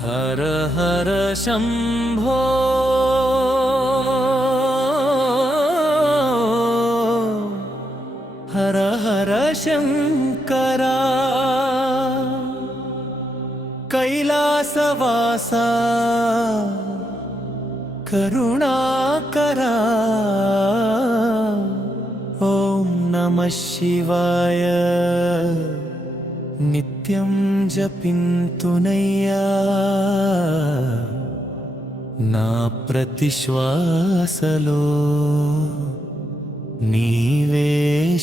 हर हर शंभो हर हर शंकरा कैलासवासा करुणाकरा ओम नमः शिवाय नित्यं जपिन्तुनय्या ना प्रतिश्वासलो नीवे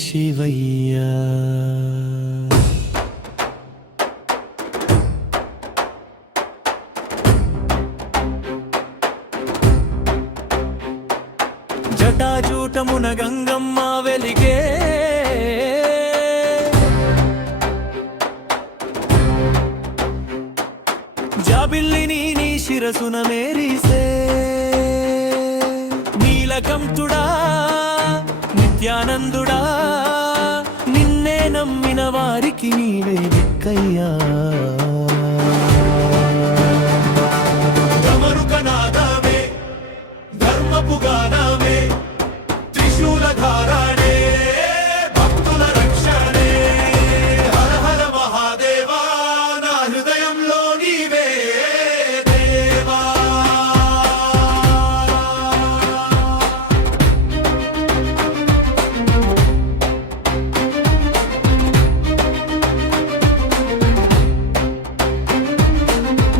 शिवయ్యా జటాజూటమున గంగమ్మ వెలిగే జాబిల్లిని నీ శిరసున మేరిసే నీలకంఠుడా నిత్యానందుడా నిన్నే నమ్మిన వారికి నీవే దిక్కయ్యా గమరుకనాదమే ధర్మపు గానమే త్రిశూలధారణే భక్తుల రక్షణే హర హర మహాదేవా నా హృదయంలో నీవే దేవా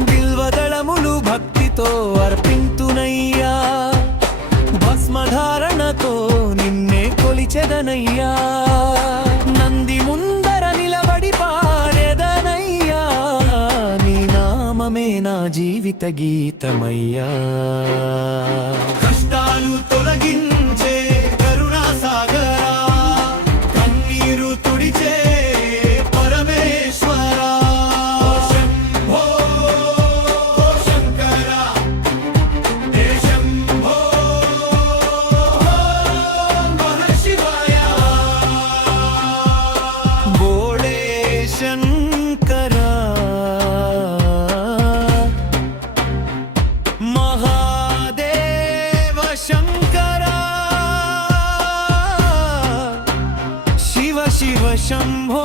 బిల్వదళములు భక్తితో అర్పింతునయ్యా భస్మధారణతో నిన్నే కొలిచెదనయ్యా నంది ముందర నిలబడి పాడెదనయ్యా నీ నామమే నా జీవిత గీతమయ్యా కష్టాలు తొలగించే కరుణా సాగరా కన్నీరు తుడిచే పరమేశ్వరా శంభో శంకరా హే శంభో మహాశివాయ బోళే శంకరా మహాదేవ శంకరా శివ శివ శంభో